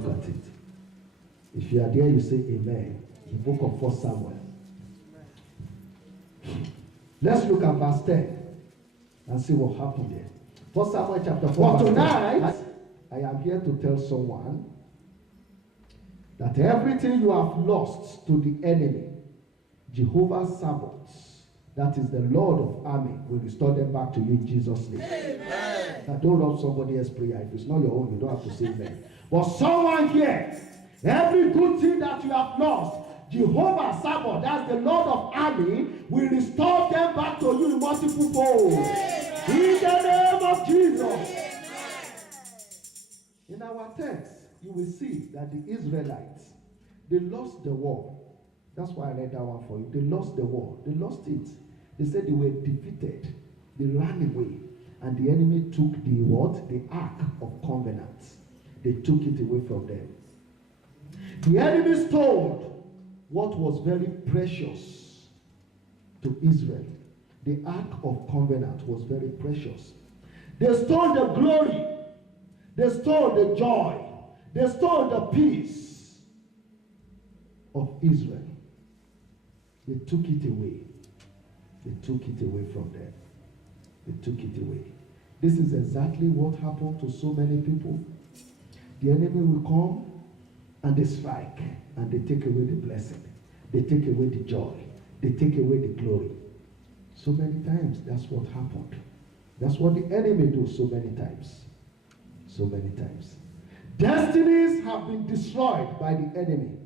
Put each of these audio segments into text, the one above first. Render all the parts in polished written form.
look at it. If you are there, you say amen. The book of 1 Samuel. Let's look at verse 10 and see what happened there. 1 Samuel chapter 4. But tonight, I am here to tell someone that everything you have lost to the enemy, Jehovah Sabaoth, that is the Lord of army, will restore them back to you in Jesus' name. Amen. Now don't love somebody else's prayer. If it's not your own, you don't have to say amen. But someone here, every good thing that you have lost, Jehovah Sabaoth, that's the Lord of army, will restore them back to you in multiple folds. In the name of Jesus. In our text, you will see that the Israelites, they lost the war. That's why I read that one for you. They lost the war. They lost it. They said they were defeated. They ran away. And the enemy took the what? The Ark of Covenant. They took it away from them. The enemy stole what was very precious to Israel. The Ark of Covenant was very precious. They stole the glory. They stole the joy. They stole the peace of Israel. They took it away. They took it away from them. They took it away. This is exactly what happened to so many people. The enemy will come and they strike and they take away the blessing. They take away the joy. They take away the glory. So many times, that's what happened. That's what the enemy does so many times. So many times. Destinies have been destroyed by the enemy.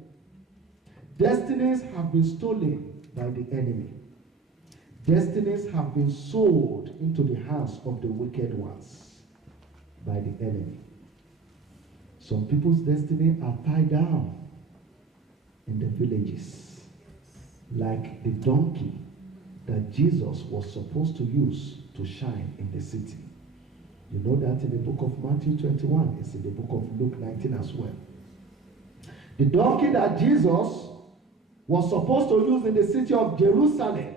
Destinies have been stolen by the enemy. Destinies have been sold into the hands of the wicked ones by the enemy. Some people's destiny are tied down in the villages, like the donkey that Jesus was supposed to use to shine in the city. You know that in the book of Matthew 21, it's in the book of Luke 19 as well. The donkey that Jesus was supposed to use in the city of Jerusalem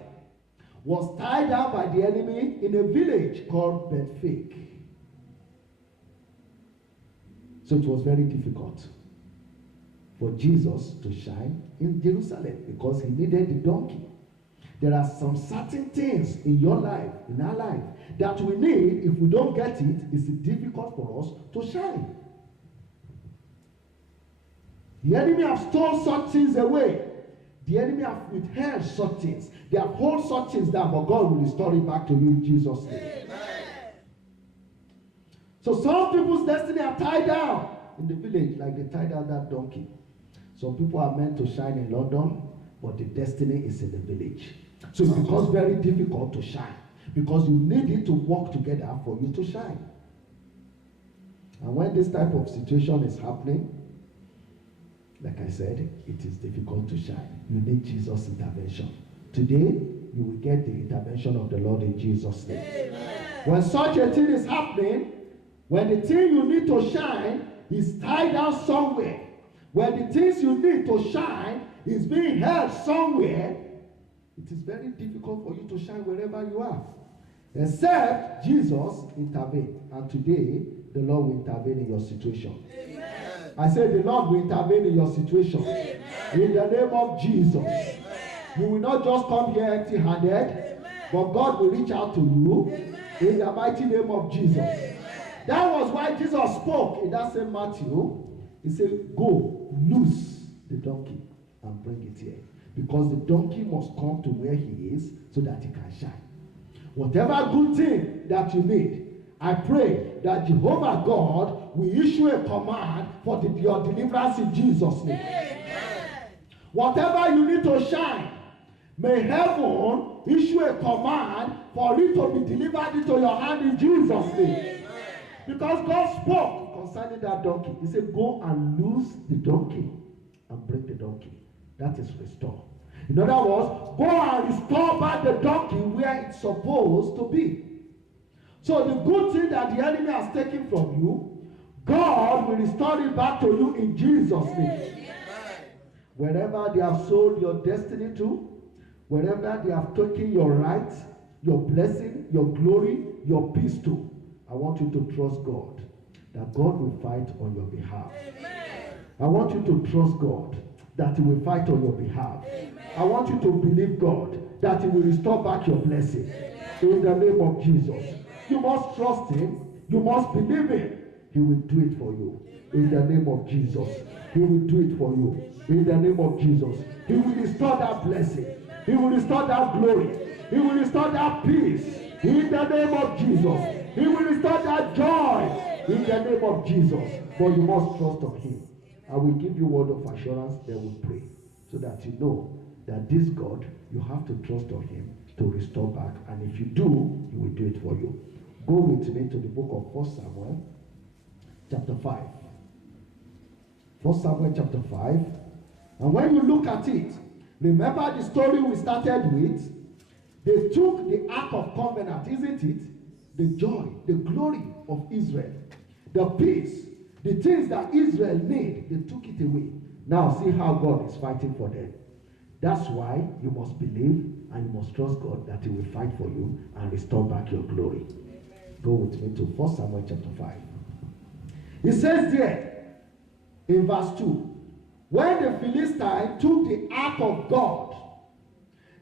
was tied down by the enemy in a village called Bethphage. So it was very difficult for Jesus to shine in Jerusalem because he needed the donkey. There are some certain things in your life, in our life, that we need. If we don't get it, it's difficult for us to shine. The enemy have stolen such things away. The enemy have withheld such things. They have held such things down, but God will restore it back to you in Jesus' name. Amen. So some people's destiny are tied down in the village, like they tied down that donkey. Some people are meant to shine in London, but the destiny is in the village. So it becomes very difficult to shine because you need it to work together for you to shine. And when this type of situation is happening, like I said, it is difficult to shine. You need Jesus' intervention. Today, you will get the intervention of the Lord in Jesus' name. Amen. When such a thing is happening, when the thing you need to shine is tied down somewhere, when the things you need to shine is being held somewhere, it is very difficult for you to shine wherever you are. Except Jesus intervened. And today, the Lord will intervene in your situation. Amen. I said the Lord will intervene in your situation. Amen. In the name of Jesus. Amen. You will not just come here empty-handed, but God will reach out to you. Amen. In the mighty name of Jesus. Amen. That was why Jesus spoke in that same Matthew. He said, go, loose the donkey and bring it here. Because the donkey must come to where he is so that he can shine. Whatever good thing that you need, I pray that Jehovah God will issue a command for your deliverance in Jesus' name. Amen. Whatever you need to shine, may heaven issue a command for it to be delivered into your hand in Jesus' name. Amen. Because God spoke concerning that donkey. He said, go and loose the donkey and bring the donkey. That is restore. In other words, go and restore back the donkey where it's supposed to be. So the good thing that the enemy has taken from you, God will restore it back to you in Jesus' name. Wherever they have sold your destiny to, wherever they have taken your rights, your blessing, your glory, your peace to, I want you to trust God, that God will fight on your behalf. Amen. I want you to trust God that He will fight on your behalf. Amen. I want you to believe God that He will restore back your blessing. Amen. In the name of Jesus. Amen. You must trust Him. You must believe Him. He will do it for you. In the name of Jesus. He will do it for you. In the name of Jesus. He will restore that blessing. He will restore that glory. He will restore that peace. In the name of Jesus. He will restore that joy. In the name of Jesus. But you must trust on Him. I will give you word of assurance, then we'll pray. So that you know that this God, you have to trust on Him to restore back. And if you do, He will do it for you. Go with me to the book of 1 Samuel, chapter 5. 1 Samuel chapter 5. And when you look at it, remember the story we started with? They took the Ark of Covenant, isn't it? The joy, the glory of Israel, the peace, the things that Israel need, they took it away. Now see how God is fighting for them. That's why you must believe and you must trust God that He will fight for you and restore back your glory. Go with me to 1 Samuel chapter 5. It says there in verse 2, when the Philistines took the ark of God,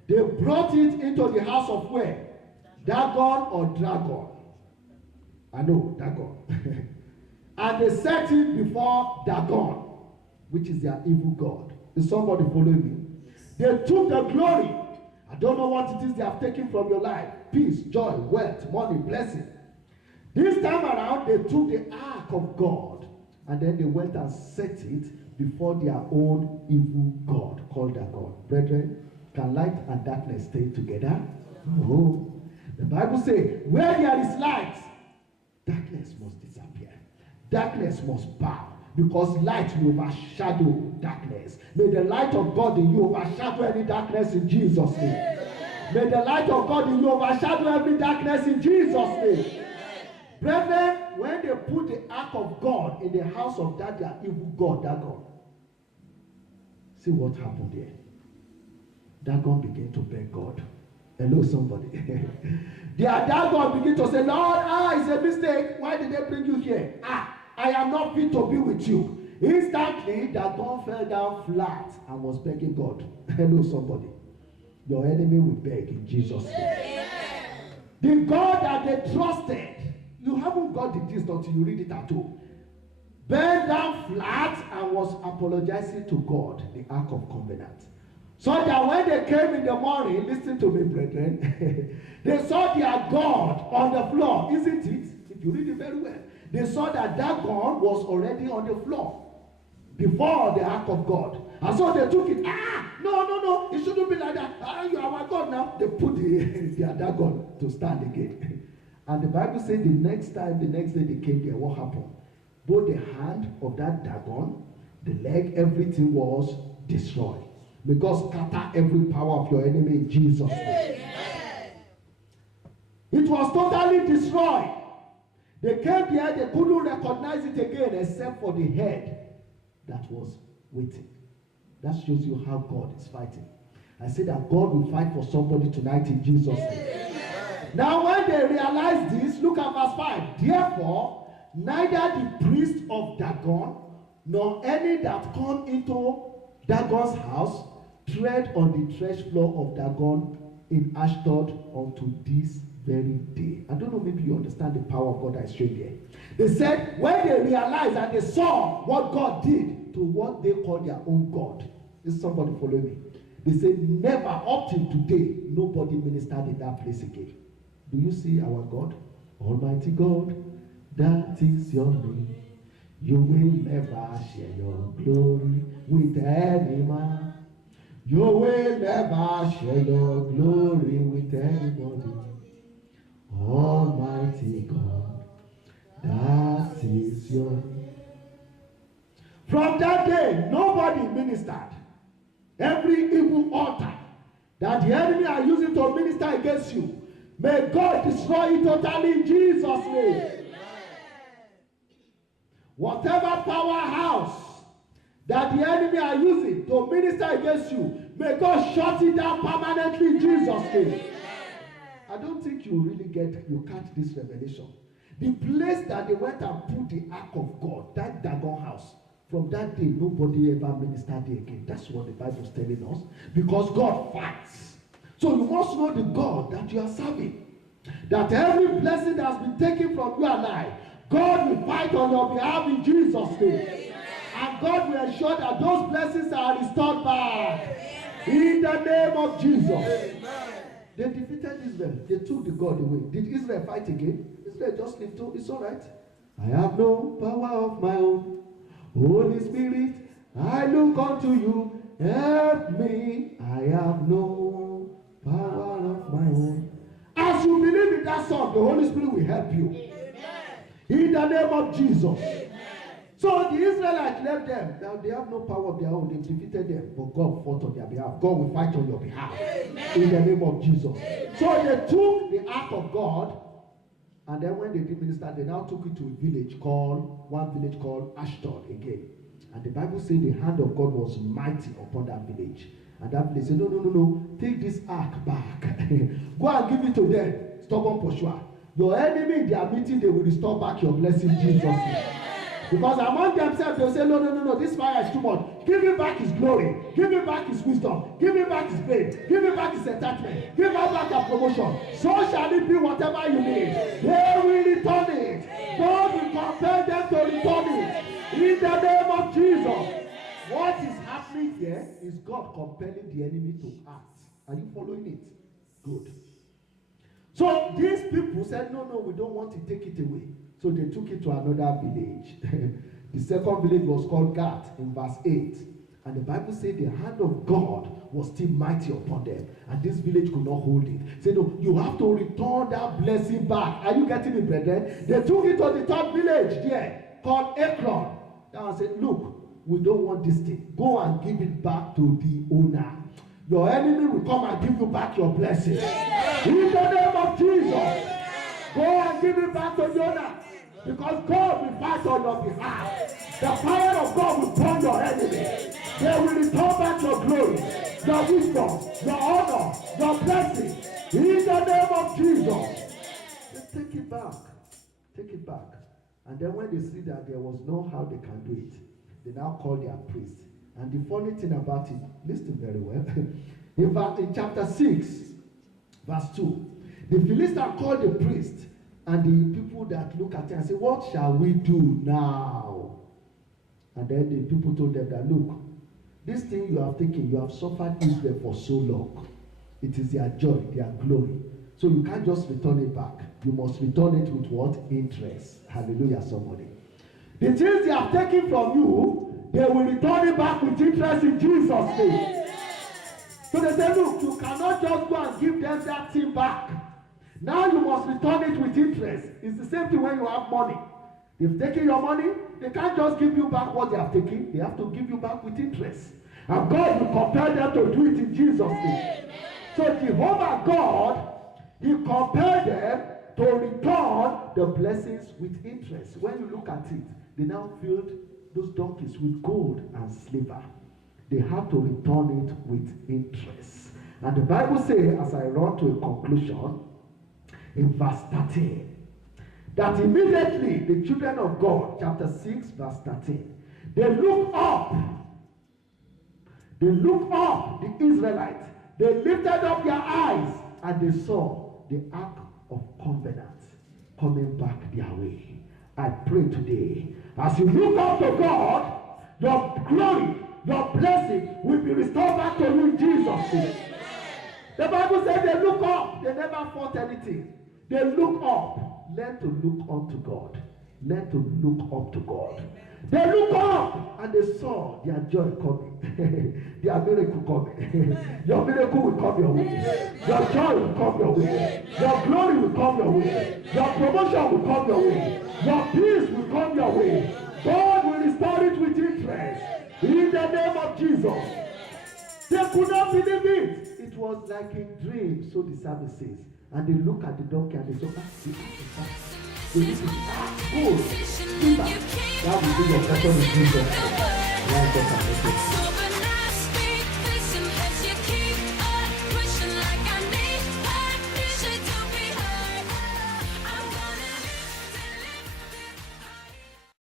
they brought it into the house of where? Dagon or Dragon? I know, Dagon. And they set it before Dagon, which is their evil god. Is somebody following me? They took the glory. I don't know what it is they have taken from your life. Peace, joy, wealth, money, blessing. This time around, they took the ark of God and then they went and set it before their own evil god called Dagon. Brethren, can light and darkness stay together? No. The Bible says, where there is light, darkness must disappear. Darkness must bow, because light will overshadow darkness. May the light of God in you overshadow any darkness in Jesus' name. May the light of God in you overshadow every darkness in Jesus' name. Brethren, when they put the ark of God in the house of that their evil god, Dagon, see what happened there. Dagon began to beg God. Hello, somebody. Their Dagon began to say, Lord, it's a mistake. Why did they bring you here? I am not fit to be with you. Instantly, Dagon fell down flat and was begging God. Hello, somebody. Your enemy will beg in Jesus' name. The God that they trusted, you haven't got the gist until you read it at all. Bent down flat and was apologizing to God, the Ark of Covenant. So that when they came in the morning, listen to me, brethren, they saw their God on the floor, isn't it? If you read it very well. They saw that God was already on the floor before the ark of God. And so they took it. No, it shouldn't be like that. You are our God now. They put their Dagon to stand again. And the Bible said the next day they came there, what happened? Both the hand of that Dagon, the leg, everything was destroyed. May God scatter every power of your enemy in Jesus' name. It was totally destroyed. They came there, they couldn't recognize it again except for the head that was waiting. That shows you how God is fighting. I say that God will fight for somebody tonight in Jesus' name. Now when they realize this, look at verse 5. Therefore, neither the priest of Dagon nor any that come into Dagon's house tread on the thresh floor of Dagon in Ashdod unto this very day. I don't know, maybe you understand the power of God that is shown there. They said when they realized and they saw what God did to what they call their own God. Is somebody following me? They said never up till today nobody ministered in that place again. Do you see our God? Almighty God, that is your name. You will never share your glory with any man. You will never share your glory with anybody. Almighty God, that is your name. From that day, nobody ministered. Every evil altar that the enemy are using to minister against you, may God destroy it totally in Jesus' name. Whatever powerhouse that the enemy are using to minister against you, may God shut it down permanently in Jesus' name. I don't think you really catch this revelation. The place that they went and put the ark of God, that Dagon house, From that day, nobody ever ministered there again. That's what the Bible is telling us. Because God fights. So you must know the God that you are serving. That every blessing that has been taken from you and I, God will fight on your behalf in Jesus' name. And God will ensure that those blessings are restored back. In the name of Jesus. They defeated Israel. They took the God away. Did Israel fight again? Israel just lived too. It's all right. I have no power of my own. Holy Spirit, I look unto you. Help me. I have no power of my own. As you believe in that song, the Holy Spirit will help you. Amen. In the name of Jesus. Amen. So the Israelites left them. Now they have no power of their own. They defeated them. But God fought on their behalf. God will fight on your behalf. Amen. In the name of Jesus. Amen. So they took the ark of God. And then when they did minister, they now took it to one village called Ashdod again. And the Bible says the hand of God was mighty upon that village. And that village said, no, take this ark back. Go and give it to them. Stubborn Joshua. Your enemy in their meeting, they will restore back your blessing, Jesus' name. Because among themselves, they'll say, no, this fire is too much. Give him back his glory. Give him back his wisdom. Give him back his faith. Give him back his attachment. Give him back your promotion. So shall it be whatever you need. They will return it. God will compel them to return it. In the name of Jesus. What is happening here is God compelling the enemy to act. Are you following it? Good. So these people said, no, we don't want to take it away. So they took it to another village. The second village was called Gath in verse 8. And the Bible said the hand of God was still mighty upon them. And this village could not hold it. Say, no, you have to return that blessing back. Are you getting it, brethren? They took it to the third village there called Ekron. And said, look, we don't want this thing. Go and give it back to the owner. Your enemy will come and give you back your blessing. In the name of Jesus. Go and give it back to the owner. Because God will fight on your behalf. The fire of God will burn your enemy. They will return back your glory, your wisdom, your honor, your blessing. In the name of Jesus. Just take it back. Take it back. And then when they see that there was no how they can do it, they now call their priest. And the funny thing about it, listen very well. In chapter 6, verse 2, the Philistines called the priest and the people that look at it and say, what shall we do now? And then the people told them that, look, this thing you have taken, you have suffered Israel for so long. It is their joy, their glory. So you can't just return it back. You must return it with what? Interest. Hallelujah, somebody. The things they have taken from you, they will return it back with interest in Jesus' name. So they say, look, you cannot just go and give them that thing back. Now you must return it with interest. It's the same thing when you have money. They've taken your money, they can't just give you back what they have taken. They have to give you back with interest. And God will compel them to do it in Jesus' name. So Jehovah God, he compelled them to return the blessings with interest. When you look at it, they now filled those donkeys with gold and silver. They have to return it with interest. And the Bible says, as I run to a conclusion, in verse 13, that immediately the children of God, chapter 6, verse 13, they look up. They look up, the Israelites. They lifted up their eyes and they saw the ark of covenant coming back their way. I pray today, as you look up to God, your glory, your blessing will be restored back to you in Jesus' name. The Bible says they look up. They never fought anything. They look up. Learn to look unto God. Learn to look up to God. They look up and they saw their joy coming. Their miracle coming. Your miracle will come your way. Your joy will come your way. Your glory will come your way. Your promotion will come your way. Your peace will come your way. God will restore it with interest. In the name of Jesus. They could not believe it. It was like a dream, so the psalmist says. And they look at the donkey and they say, that's it. They need to good. That will be your portion in Jesus.